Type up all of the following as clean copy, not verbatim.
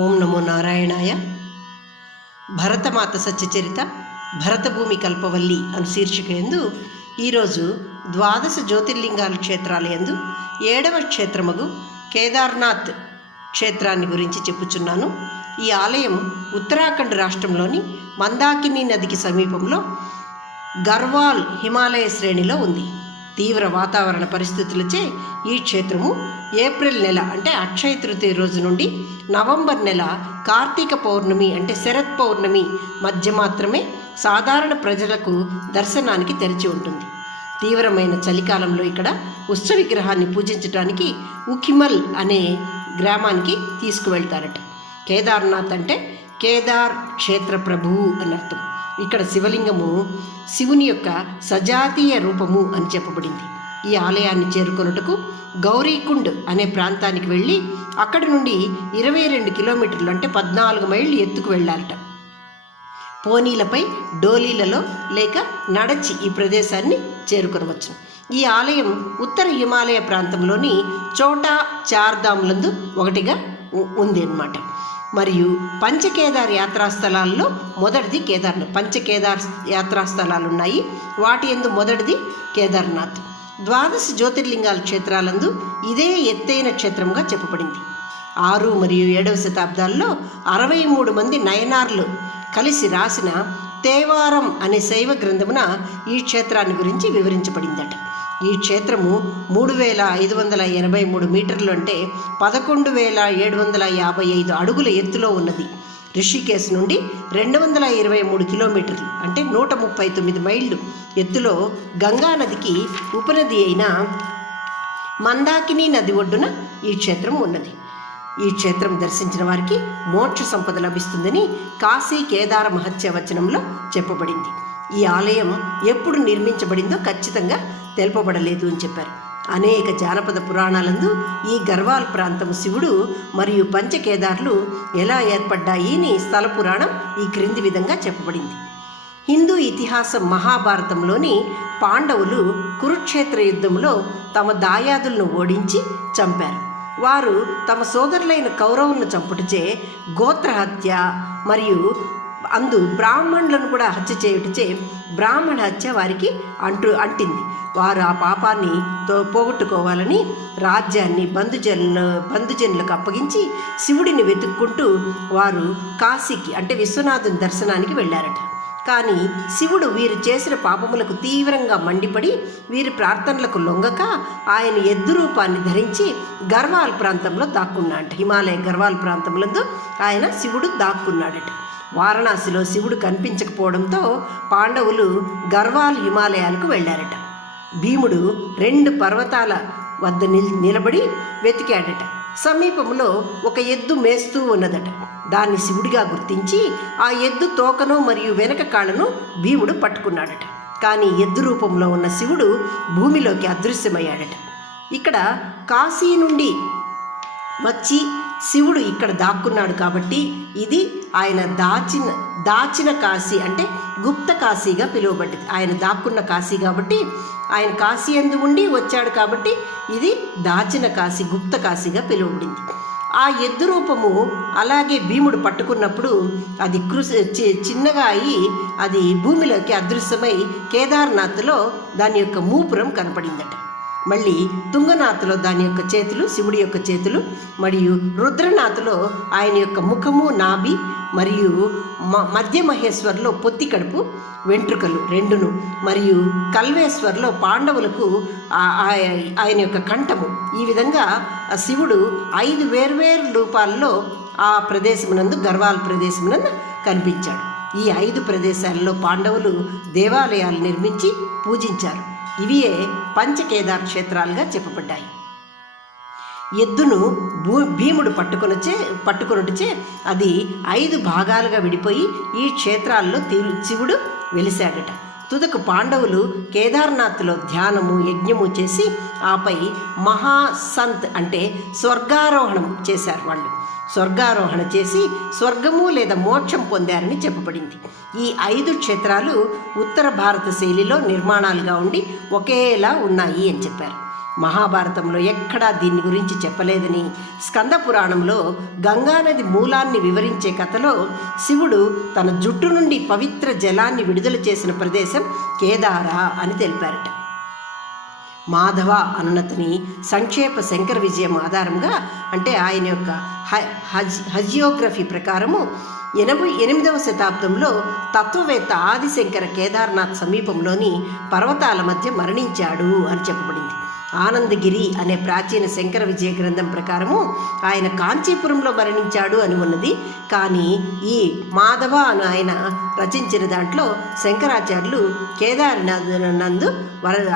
ఓం నమో నారాయణాయ. భరతమాత సత్యచరిత భరతభూమి కల్పవల్లి అను శీర్షిక యందు ఈరోజు ద్వాదశ జ్యోతిర్లింగాల క్షేత్రాల యందు 7వ క్షేత్రముగు కేదార్నాథ్ క్షేత్రాన్ని గురించి చెప్పుచున్నాను. ఈ ఆలయం ఉత్తరాఖండ్ రాష్ట్రంలోని మందాకిని నదికి సమీపంలో గర్వాల్ హిమాలయ శ్రేణిలో ఉంది. తీవ్ర వాతావరణ పరిస్థితులచే ఈ క్షేత్రము ఏప్రిల్ నెల అంటే అక్షయ తృతీయ రోజు నుండి నవంబర్ నెల కార్తీక పౌర్ణమి అంటే శరత్ పౌర్ణమి మధ్య మాత్రమే సాధారణ ప్రజలకు దర్శనానికి తెరిచి ఉంటుంది. తీవ్రమైన చలికాలంలో ఇక్కడ ఉత్సవ విగ్రహాన్ని పూజించడానికి ఉఖిమల్ అనే గ్రామానికి తీసుకువెళ్తారట. కేదార్నాథ్ అంటే కేదార్ క్షేత్ర ప్రభువు అని అర్థం. ఇక్కడ శివలింగము శివుని యొక్క సజాతీయ రూపము అని చెప్పబడింది. ఈ ఆలయాన్ని చేరుకొనుటకు గౌరీకుండ్ అనే ప్రాంతానికి వెళ్ళి అక్కడి నుండి 22 కిలోమీటర్లు అంటే 14 మైళ్ళు ఎత్తుకు వెళ్ళాలట. పోనీలపై, డోలీలలో లేక నడచి ఈ ప్రదేశాన్ని చేరుకొనవచ్చు. ఈ ఆలయం ఉత్తర హిమాలయ ప్రాంతంలోని చోటా చార్ధామ్లందు ఒకటిగా ఉంది అన్నమాట. మరియు పంచకేదార్ యాత్రాస్థలాల్లో మొదటిది కేదార్నాథ్. పంచకేదార్ యాత్రాస్థలాలు ఉన్నాయి, వాటి యందు మొదటిది కేదార్నాథ్. ద్వాదశ జ్యోతిర్లింగాల క్షేత్రాలందు ఇదే ఎత్తైన క్షేత్రంగా చెప్పబడింది. 6 మరియు 7వ శతాబ్దాల్లో 63 మంది నయనార్లు కలిసి రాసిన తేవారం అనే శైవ గ్రంథమున ఈ క్షేత్రాన్ని గురించి వివరించబడిందట. ఈ క్షేత్రము 3583 మీటర్లు అంటే 11,755 అడుగుల ఎత్తులో ఉన్నది. రిషికేశ్ నుండి 223 కిలోమీటర్లు అంటే 139 మైళ్ళు ఎత్తులో గంగా నదికి ఉపనది అయిన మందాకిని నది ఒడ్డున ఈ క్షేత్రం ఉన్నది. ఈ క్షేత్రం దర్శించిన వారికి మోక్ష సంపద లభిస్తుందని కాశీ కేదార మహత్య వచనంలో చెప్పబడింది. ఈ ఆలయం ఎప్పుడు నిర్మించబడిందో ఖచ్చితంగా తెలుపబడలేదు అని చెప్పారు. అనేక జానపద పురాణాలందు ఈ గర్వాల్ ప్రాంతం శివుడు మరియు పంచకేదార్లు ఎలా ఏర్పడ్డాయి అని స్థల పురాణం ఈ క్రింది విధంగా చెప్పబడింది. హిందూ ఇతిహాసం మహాభారతంలోని పాండవులు కురుక్షేత్ర యుద్ధంలో తమ దాయాదులను ఓడించి చంపారు. వారు తమ సోదరులైన కౌరవులను చంపుటచే గోత్రహత్య మరియు అందు బ్రాహ్మణులను కూడా హత్య చేయుటచే బ్రాహ్మణ హత్య వారికి అంటింది. వారు ఆ పాపాన్ని పోగొట్టుకోవాలని రాజ్యాన్ని బంధుజనులకు అప్పగించి శివుడిని వెతుక్కుంటూ వారు కాశీకి అంటే విశ్వనాథుని దర్శనానికి వెళ్ళారట. కానీ శివుడు వీరు చేసిన పాపములకు తీవ్రంగా మండిపడి వీరి ప్రార్థనలకు లొంగక ఆయన ఎద్దు రూపాన్ని ధరించి గర్వాల్ ప్రాంతంలో దాక్కున్నాడట. హిమాలయ గర్వాల్ ప్రాంతంలో ఆయన శివుడు దాక్కున్నాడట. వారణాసిలో శివుడు కనిపించకపోవడంతో పాండవులు గర్వాల్ హిమాలయాలకు వెళ్ళారట. భీముడు 2 పర్వతాల వద్ద నిలబడి వెతికాడట. సమీపంలో ఒక ఎద్దు మేస్తూ ఉన్నదట. దాన్ని శివుడిగా గుర్తించి ఆ ఎద్దు తోకను మరియు వెనక కాళ్ళను భీముడు పట్టుకున్నాడట. కానీ ఎద్దు రూపంలో ఉన్న శివుడు భూమిలోకి అదృశ్యమయ్యాడట. ఇక్కడ కాశీ నుండి వచ్చి శివుడు ఇక్కడ దాక్కున్నాడు కాబట్టి ఇది ఆయన దాచిన కాశీ అంటే గుప్త కాశీగా పిలువబడ్డది. ఆయన దాక్కున్న కాశీ కాబట్టి ఆయన కాశీ యందు ఉండి వచ్చాడు కాబట్టి ఇది దాచిన కాశీ, గుప్త కాశీగా పిలువబడింది. ఆ ఎద్దు రూపము అలాగే భీముడు పట్టుకున్నప్పుడు అది చిన్నగా అయ్యి అది భూమిలోకి అదృశ్యమై కేదార్నాథ్లో దాని యొక్క మూపురం కనపడిందట. మళ్ళీ తుంగనాథ్లో దాని యొక్క చేతులు, శివుడి యొక్క చేతులు, మరియు రుద్రనాథ్లో ఆయన యొక్క ముఖము, నాభి మరియు మధ్య మహేశ్వర్లో పొత్తి కడుపు, వెంట్రుకలు 2ను, మరియు కల్వేశ్వర్లో పాండవులకు ఆయన యొక్క కంఠము. ఈ విధంగా శివుడు 5 వేర్వేరు రూపాల్లో ఆ ప్రదేశమునందు గర్వాల్ ప్రదేశమునందు కనిపించాడు. ఈ 5 ప్రదేశాలలో పాండవులు దేవాలయాలు నిర్మించి పూజించారు. ఇవియే పంచకేదార్ క్షేత్రాలుగా చెప్పబడ్డాయి. ఎద్దును భీముడు పట్టుకొనుటచే అది 5 భాగాలుగా విడిపోయి ఈ క్షేత్రాల్లో శివుడు వెలిశాడట. తుదకు పాండవులు కేదార్నాథ్లో ధ్యానము, యజ్ఞము చేసి ఆపై మహాసంత్ అంటే స్వర్గారోహణం చేశారు. వాళ్ళు స్వర్గారోహణ చేసి స్వర్గము లేదా మోక్షం పొందారని చెప్పబడింది. ఈ 5 క్షేత్రాలు ఉత్తర భారత శైలిలో నిర్మాణాలుగా ఉండి ఒకేలా ఉన్నాయి అని చెప్పారు. మహాభారతంలో ఎక్కడా దీని గురించి చెప్పలేదని, స్కంద పురాణంలో గంగానది మూలాన్ని వివరించే కథలో శివుడు తన జుట్టు నుండి పవిత్ర జలాన్ని విడుదల చేసిన ప్రదేశం కేదార అని తెలిపారట. మాధవ అనున్నతిని సంక్షేప శంకర విజయం ఆధారంగా, అంటే ఆయన యొక్క హజియోగ్రఫీ ప్రకారము 88వ శతాబ్దంలో తత్వవేత్త ఆదిశంకర కేదార్నాథ్ సమీపంలోని పర్వతాల మధ్య మరణించాడు అని చెప్పబడింది. ఆనందగిరి అనే ప్రాచీన శంకర విజయ గ్రంథం ప్రకారము ఆయన కాంచీపురంలో మరణించాడు అని ఉన్నది. కానీ ఈ మాధవ అని ఆయన రచించిన దాంట్లో శంకరాచార్యులు కేదార్నాథ్ నందు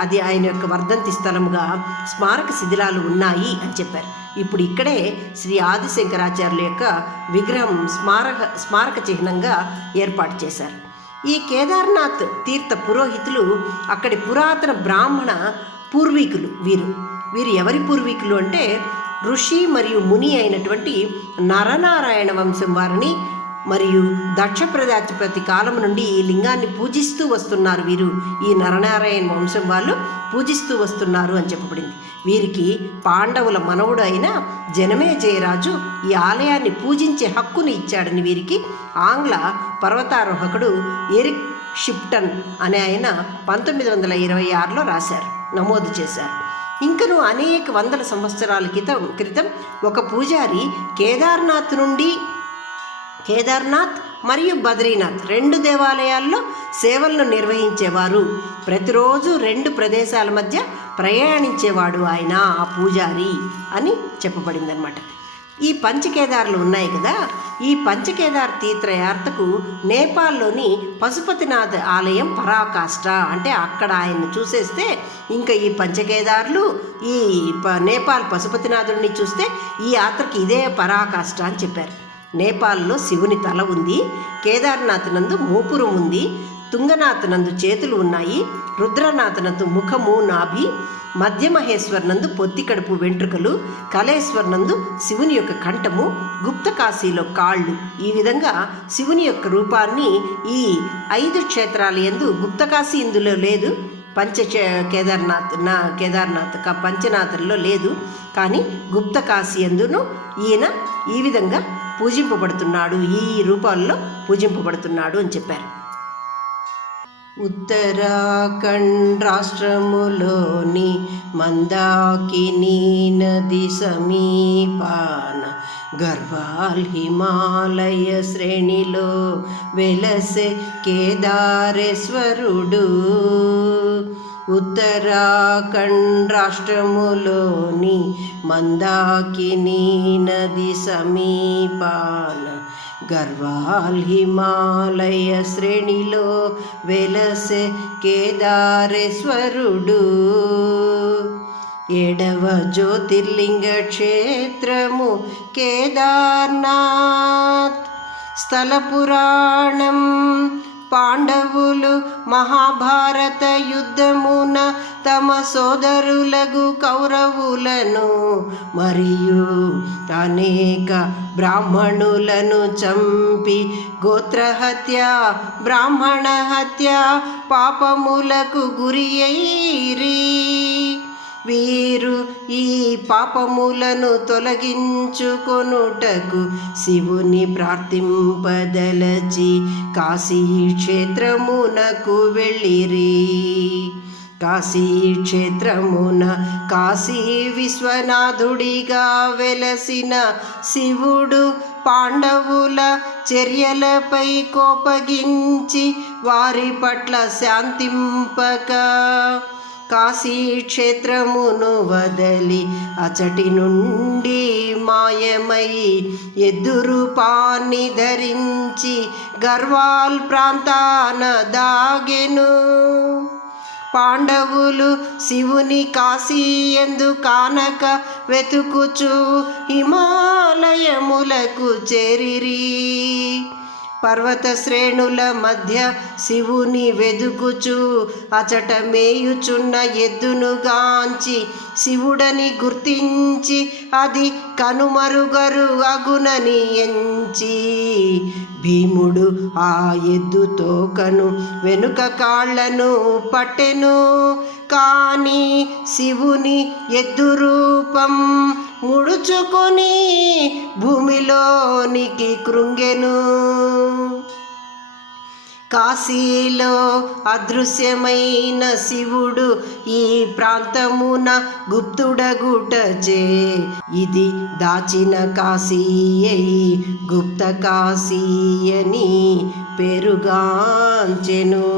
అది ఆయన యొక్క వర్ధంతి స్థలముగా స్మారక శిథిలాలు ఉన్నాయి అని చెప్పారు. ఇప్పుడు ఇక్కడే శ్రీ ఆదిశంకరాచార్యుల యొక్క విగ్రహం స్మారక చిహ్నంగా ఏర్పాటు చేశారు. ఈ కేదార్నాథ్ తీర్థ పురోహితులు అక్కడి పురాతన బ్రాహ్మణ పూర్వీకులు. వీరు ఎవరి పూర్వీకులు అంటే ఋషి మరియు ముని అయినటువంటి నరనారాయణ వంశం వారిని మరియు దక్ష ప్రజాపతి కాలం నుండి ఈ లింగాన్ని పూజిస్తూ వస్తున్నారు. వీరు ఈ నరనారాయణ వంశం వాళ్ళు పూజిస్తూ వస్తున్నారు అని చెప్పబడింది. వీరికి పాండవుల మనవుడు అయిన జనమేజయరాజు ఈ ఆలయాన్ని పూజించే హక్కును ఇచ్చాడని వీరికి ఆంగ్ల పర్వతారోహకుడు ఎరిక్ షిప్టన్ అనే ఆయన 1926లో రాశారు, నమోదు చేశారు. ఇంకను అనేక వందల సంవత్సరాల క్రితం ఒక పూజారి కేదార్నాథ్ మరియు బద్రీనాథ్ 2 దేవాలయాల్లో సేవలను నిర్వహించేవారు. ప్రతిరోజు 2 ప్రదేశాల మధ్య ప్రయాణించేవాడు ఆయన, ఆ పూజారి అని చెప్పబడిందనమాట. ఈ పంచకేదార్లు ఉన్నాయి కదా, ఈ పంచకేదార్ తీర్థయాత్రకు నేపాల్లోని పశుపతినాథ్ ఆలయం పరాకాష్ట. అంటే అక్కడ ఆయన్ని చూసేస్తే ఇంకా ఈ పంచకేదార్లు, ఈ నేపాల్ పశుపతినాథుడిని చూస్తే ఈ యాత్రకి ఇదే పరాకాష్ట అని చెప్పారు. నేపాల్లో శివుని తల ఉంది, కేదార్నాథ్ నందు మూపురం ఉంది, తుంగనాథ్ నందు చేతులు ఉన్నాయి, రుద్రనాథ్ నందు ముఖము నాభి, మధ్యమహేశ్వర్ నందు పొత్తి కడుపు వెంట్రుకలు, కలేశ్వర్ నందు శివుని యొక్క కంఠము, గుప్తకాశీలో కాళ్ళు. ఈ విధంగా శివుని యొక్క రూపాన్ని ఈ 5 క్షేత్రాల యందు, గుప్తకాశీ ఇందులో లేదు, కేదార్నాథ్ పంచనాథుల్లో లేదు, కానీ గుప్తకాశీ యందును ఈయన ఈ విధంగా పూజింపబడుతున్నాడు, ఈ రూపాల్లో పూజింపబడుతున్నాడు అని చెప్పారు. ఉత్తరాఖండ్ రాష్ట్రములోని మందాకిని నది సమీపాన గర్వాల్ హిమాలయ శ్రేణిలో వెలసే కేదారేశ్వరుడు. ఉత్తరాఖండ్ రాష్ట్రములోని మందాకిని నది సమీపాన గర్వాల్ హిమాలయ శ్రేణిలో వెలసే కేదారేశ్వరుడు. 7వ జ్యోతిర్లింగ క్షేత్రము కేదార్నాథ్. స్థల పురాణం: పాండవులు మహాభారత యుద్ధమున తమ సోదరులకు కౌరవులను మరియు అనేక బ్రాహ్మణులను చంపి గోత్రహత్య, బ్రాహ్మణ హత్య పాపములకు గురి అయిరి. వీరు ఈ పాపములను తొలగించుకొనుటకు శివుని ప్రార్థింపదలచి కాశీ క్షేత్రమునకు వెళ్ళిరి. కాశీ క్షేత్రమున కాశీ విశ్వనాథుడిగా వెలసిన శివుడు పాండవుల చర్యలపై కోపగించి వారి పట్ల శాంతింపక కాశీ క్షేత్రమును వదలి అచటి నుండి మాయమై ఎద్దు రూపాన్ని ధరించి గర్వాల్ ప్రాంతాన దాగెను. పాండవులు శివుని కాశీ యందు కానక వెతుకుచు హిమాలయములకు చేరిరి. పర్వత శ్రేణుల మధ్య శివుని వెదుకుచు అచట మేయుచున్న ఎద్దును గాంచి శివుడని గుర్తించి అది కనుమరుగరు అగునని ఎంచి భీముడు ఆ ఎద్దు తోకను వెనుక కాళ్లను పట్టెను. కాని శివుని ఎద్దు రూపం ముడుచుకొని భూమిలోనికి కృంగెను. కాశీలో అదృశ్యమైన శివుడు ఈ ప్రాంతమున గుప్తుడగుటచే ఇది దాచిన కాశీయై గుప్త కాశీయని పేరుగాంచెను.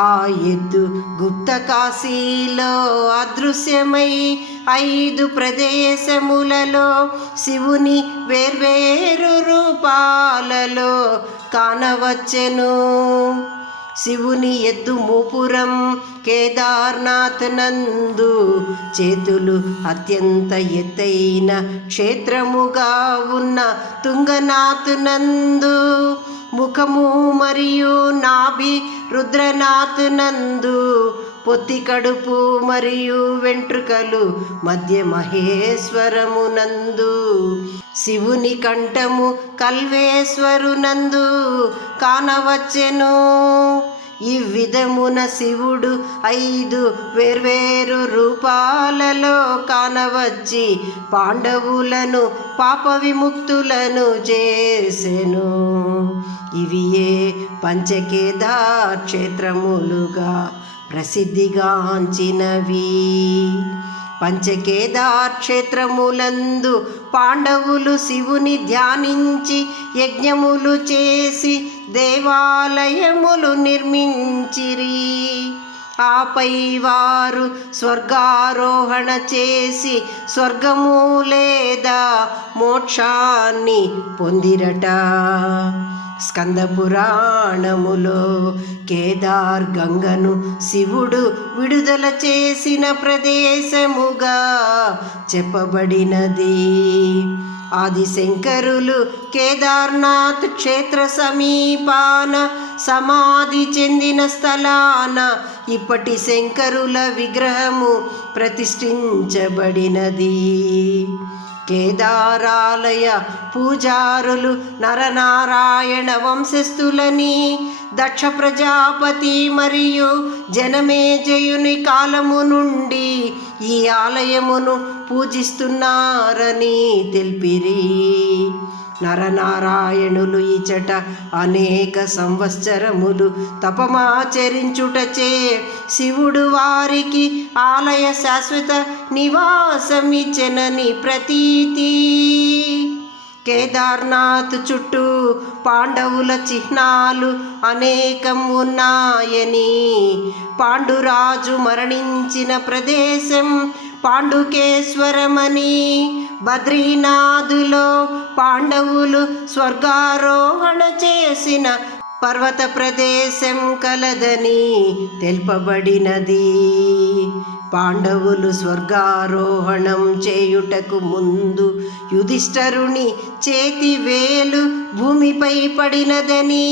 ఆ ఎద్దు గుప్త కాశీలో అదృశ్యమై 5 ప్రదేశములలో శివుని వేర్వేరు రూపాలలో కానవచ్చెను. శివుని ఎద్దు మూపురం కేదార్నాథ్ నందు, చేతులు అత్యంత ఎత్తైన క్షేత్రముగా ఉన్న తుంగనాథ్ నందు, ముఖము మరియు నాభి రుద్రనాథ్ నందు, పొత్తి కడుపు మరియు వెంట్రుకలు మధ్య మహేశ్వరమునందు, శివుని కంఠము కల్వేశ్వరునందు కానవచ్చెను. ఈ విధమున శివుడు 5 వేర్వేరు రూపాలలో కానవచ్చి పాండవులను పాప విముక్తులను చేసెను. ఇవియే పంచకేదార్ క్షేత్రములుగా ప్రసిద్ధిగాంచినవి. పంచకేదార్ క్షేత్రములందు పాండవులు శివుని ధ్యానించి యజ్ఞములు చేసి దేవాలయములు నిర్మించిరి. ఆపై వారు స్వర్గారోహణ చేసి స్వర్గము లేదా మోక్షాన్ని పొందిరట. స్కంద పురాణములో కేదార్ గంగను శివుడు విడుదల చేసిన ప్రదేశముగా చెప్పబడినది. ఆదిశంకరులు కేదార్నాథ్ క్షేత్ర సమీపాన సమాధి చెందిన స్థలాన ఇప్పటి శంకరుల విగ్రహము ప్రతిష్ఠించబడినది. కేదారాలయ పూజారులు నరనారాయణ వంశస్థులని, దక్ష ప్రజాపతి మరియు జనమేజయుని కాలము నుండి ఈ ఆలయమును పూజిస్తున్నారని తెలిపిరి. నరనారాయణులు ఇచట అనేక సంవత్సరములు తపమాచరించుటచే శివుడు వారికి ఆలయ శాశ్వత నివాసమిచ్చెనని ప్రతీతి. కేదార్నాథ్ చుట్టూ పాండవుల చిహ్నాలు అనేకం ఉన్నాయని, పాండురాజు మరణించిన ప్రదేశం పాండుకేశ్వరమని, బద్రీనాథులో పాండవులు స్వర్గారోహణ చేసిన పర్వత ప్రదేశం కలదని తెలుపబడినది. పాండవులు స్వర్గారోహణం చేయుటకు ముందు యుధిష్ఠరుని చేతి వేలు భూమిపై పడినదని,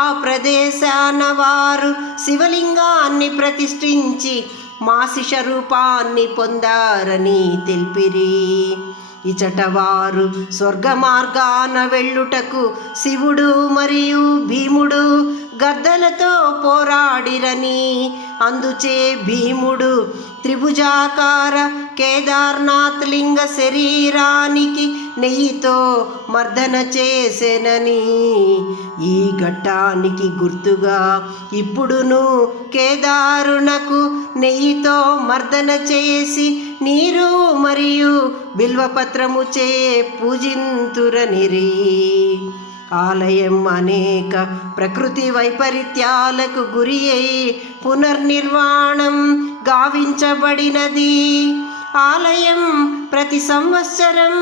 ఆ ప్రదేశాన వారు శివలింగాన్ని ప్రతిష్ఠించి మాసిష రూపాన్ని పొందారని తెలిపిరి. ఇచట వారు స్వర్గ మార్గాన వెళ్ళుటకు శివుడు మరియు భీముడు గద్దలతో పోరాడిరని, అందుచే భీముడు త్రిభుజాకార కేదార్నాథ్ లింగ శరీరానికి నెయ్యితో మర్దన చేసెనని, ఈ ఘట్టానికి గుర్తుగా ఇప్పుడును కేదారునకు నెయ్యితో మర్దన చేసి నీరు మరియు బిల్వపత్రము చే పూజింతురనిరి. ఆలయం అనేక ప్రకృతి వైపరీత్యాలకు గురి అయి పునర్నిర్మాణం గావించబడినది. ఆలయం ప్రతి సంవత్సరం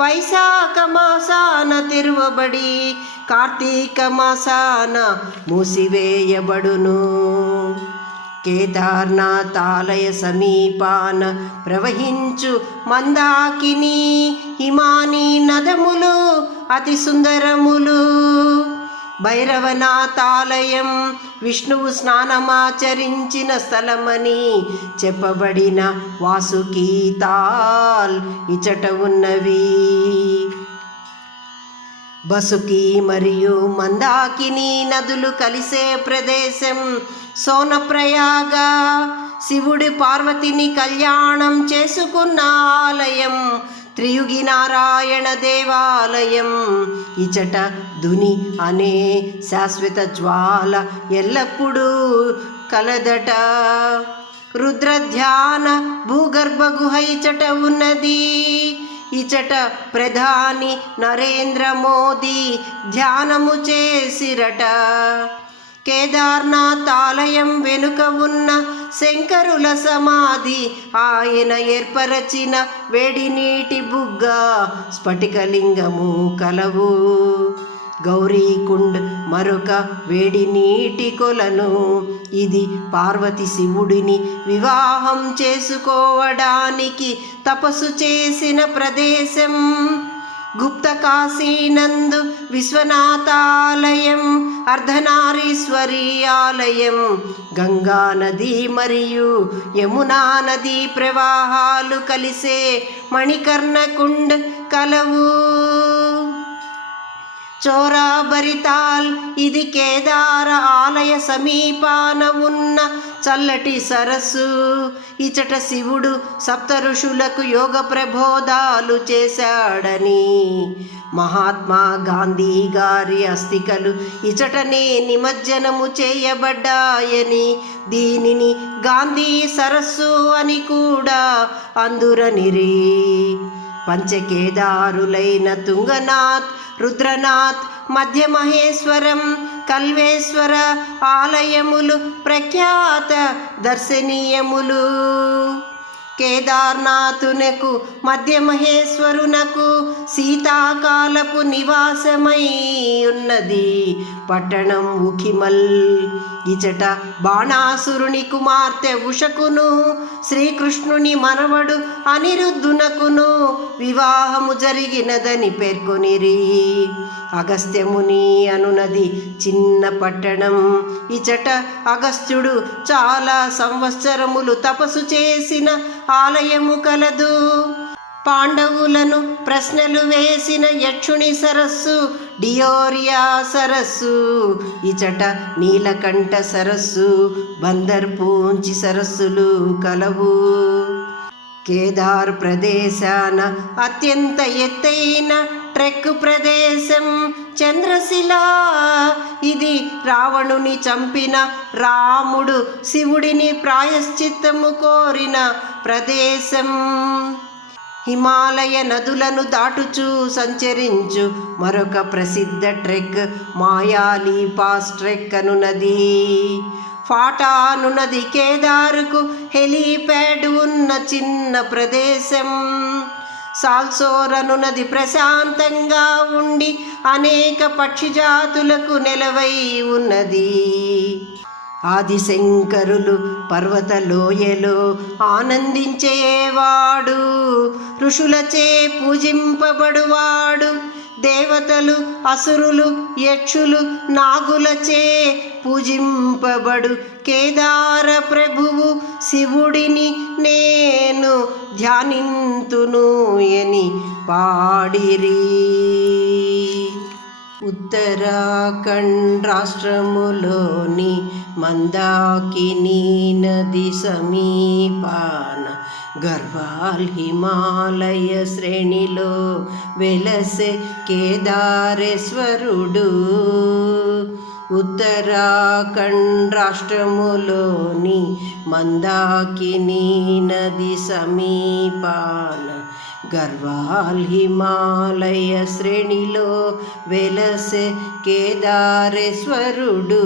వైశాఖ మాసాన తెరవబడి కార్తీక మాసాన మూసివేయబడును. కేదార్నాథ్ ఆలయ సమీపాన ప్రవహించు మందాకిని హిమానీ నదములు అతి సుందరములు. భైరవనాథ్ ఆలయం విష్ణువు స్నానమాచరించిన స్థలమని చెప్పబడిన వాసుకి తాల్ ఇచట ఉన్నవి. బసుకి మరియు మందాకిని నదులు కలిసే ప్రదేశం సోనప్రయాగ. శివుడు పార్వతిని కళ్యాణం చేసుకున్న ఆలయం త్రియుగి నారాయణ దేవాలయం. ఇచట ధుని అనే శాశ్వత జ్వాల ఎల్లప్పుడూ కలదట. రుద్రధ్యాన భూగర్భ గుహ ఇచట ఉన్నది. ఇచట ప్రధాని నరేంద్ర మోదీ ధ్యానము చేసిరట. కేదార్నాథ్ ఆలయం వెనుక ఉన్న శంకరుల సమాధి ఆయన ఏర్పరచిన వేడి నీటి బుగ్గ స్ఫటికలింగము కలవు. గౌరీకుండ్ మరొక వేడి నీటి కొలను. ఇది పార్వతి శివుడిని వివాహం చేసుకోవడానికి తపస్సు చేసిన ప్రదేశం. గుప్త కాశీనందు విశ్వనాథాలయం, అర్ధనారీశ్వరి ఆలయం, గంగా నది మరియు యమునా నది ప్రవాహాలు కలిసే మణికర్ణకుండ్ కలవు. చోరాబరితాల్ ఇది కేదార ఆలయ సమీపాన ఉన్న చల్లటి సరస్సు. ఇచట శివుడు సప్త ఋషులకు యోగ ప్రబోధాలు చేశాడని, మహాత్మా గాంధీ గారి అస్థికలు ఇచటనే నిమజ్జనము చేయబడ్డాయని, దీనిని గాంధీ సరస్సు అని కూడా అందురనిరి. పంచకేదారులైన తుంగనాథ్, రుద్రనాథ్, మధ్య మహేశ్వరం, కల్వేశ్వర ఆలయములు ప్రఖ్యాత దర్శనీయములు. కేదార్నాథునకు మధ్య మహేశ్వరునకు శీతాకాలపు నివాసమై ఉన్నది పట్టణం ఉఖిమల్. ఇచట బాణాసురుని కుమార్తె ఉషకును శ్రీకృష్ణుని మనవడు అనిరుద్ధునకును వివాహము జరిగినదని పేర్కొనిరి. అగస్త్యముని అనునది చిన్న పట్టణం. ఇచట అగస్త్యుడు చాలా సంవత్సరములు తపస్సు చేసిన ఆలయము కలదు. పాండవులను ప్రశ్నలు వేసిన యక్షుని సరస్సు డియోరియా సరస్సు. ఇచట నీలకంఠ సరస్సు, బందర్ పూంచి సరస్సులు కలవు. కేదార్ ప్రదేశాన అత్యంత ఎత్తైన ట్రెక్ ప్రదేశం చంద్రశిల. ఇది రావణుని చంపిన రాముడు శివుడిని ప్రాయశ్చిత్తము కోరిన ప్రదేశం. హిమాలయ నదులను దాటుచూ సంచరించు మరొక ప్రసిద్ధ ట్రెక్ మాయాలి పాస్ ట్రెక్ అనున్నది. ఫాటా అనున్నది కేదారుకు హెలీప్యాడ్ ఉన్న చిన్న ప్రదేశం. సాల్సోర్ అనున్నది ప్రశాంతంగా ఉండి అనేక పక్షి జాతులకు నెలవై ఉన్నది. ఆదిశంకరులు పర్వత లోయలో ఆనందించేవాడు, ఋషులచే పూజింపబడువాడు. దేవతలు, అసురులు, యక్షులు, నాగులచే పూజింపబడు కేదార ప్రభువు శివుడిని నేను ధ్యానింతును అని పాడిరి. ఉత్తరాఖండ్ రాష్ట్రములోని మందాకిని నది సమీపాన గర్వాల్ హిమాలయ శ్రేణిలో వెలసే కేదారేశ్వరుడు. ఉత్తరాఖండ్ రాష్ట్రములోని మందాకిని నది సమీపాన గర్వాల్ హిమాలయ శ్రేణిలో వెలసే కేదారేశ్వరుడు.